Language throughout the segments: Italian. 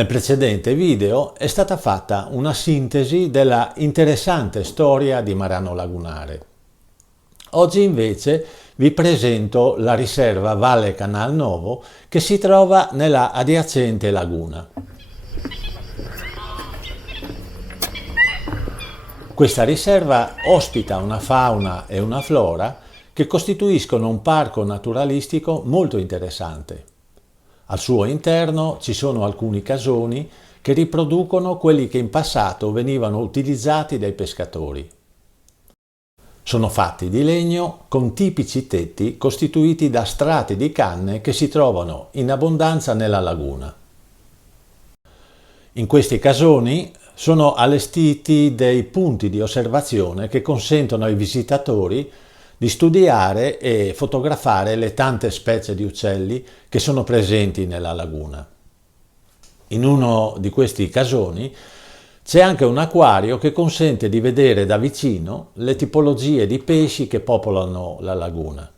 Nel precedente video è stata fatta una sintesi della interessante storia di Marano Lagunare. Oggi invece vi presento la riserva Valle Canal Novo che si trova nella adiacente laguna. Questa riserva ospita una fauna e una flora che costituiscono un parco naturalistico molto interessante. Al suo interno ci sono alcuni casoni che riproducono quelli che in passato venivano utilizzati dai pescatori. Sono fatti di legno con tipici tetti costituiti da strati di canne che si trovano in abbondanza nella laguna. In questi casoni sono allestiti dei punti di osservazione che consentono ai visitatori di studiare e fotografare le tante specie di uccelli che sono presenti nella laguna. In uno di questi casoni c'è anche un acquario che consente di vedere da vicino le tipologie di pesci che popolano la laguna.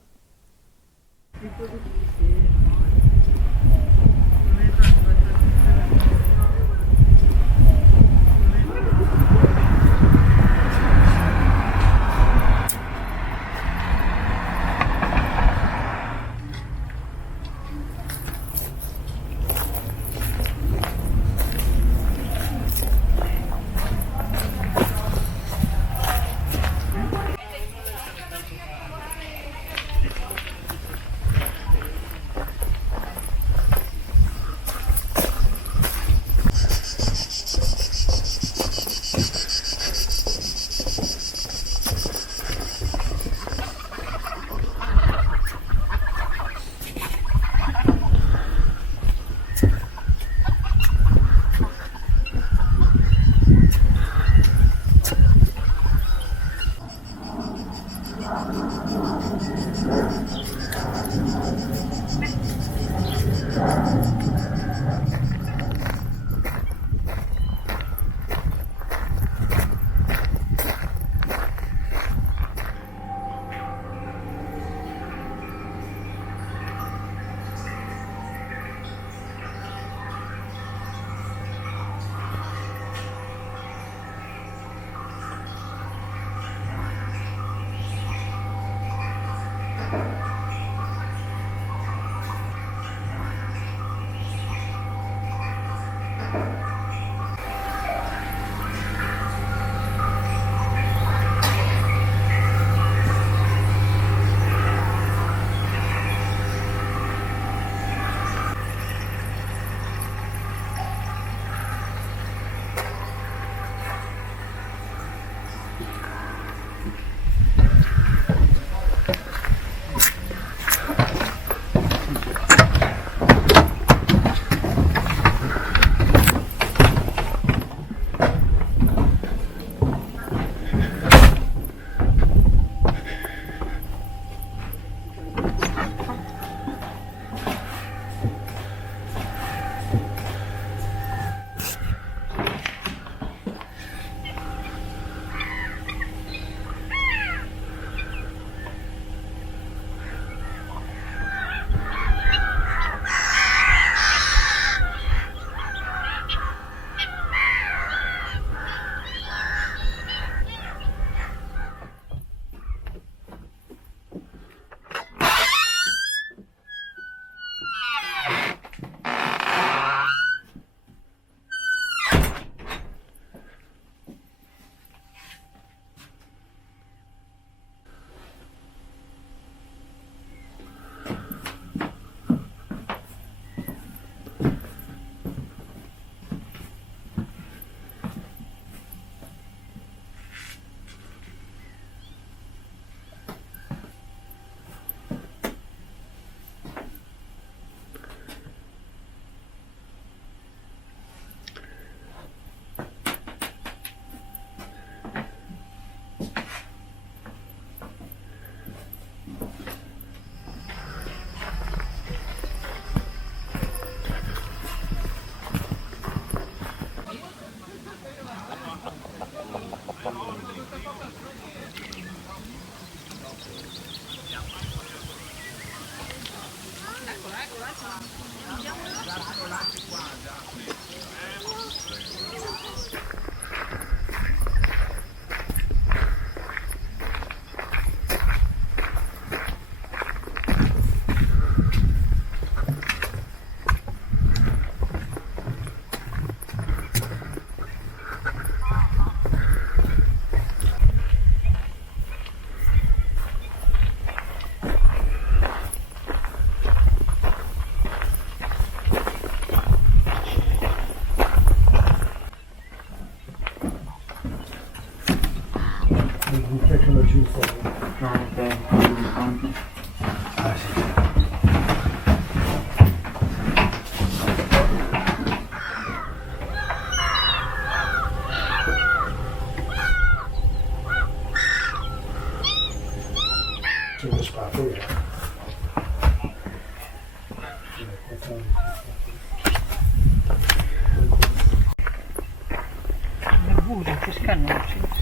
nel buffetto giù fuori. No, ok. Ah sì. C'è lo spazio, Nervoso, che scannoci.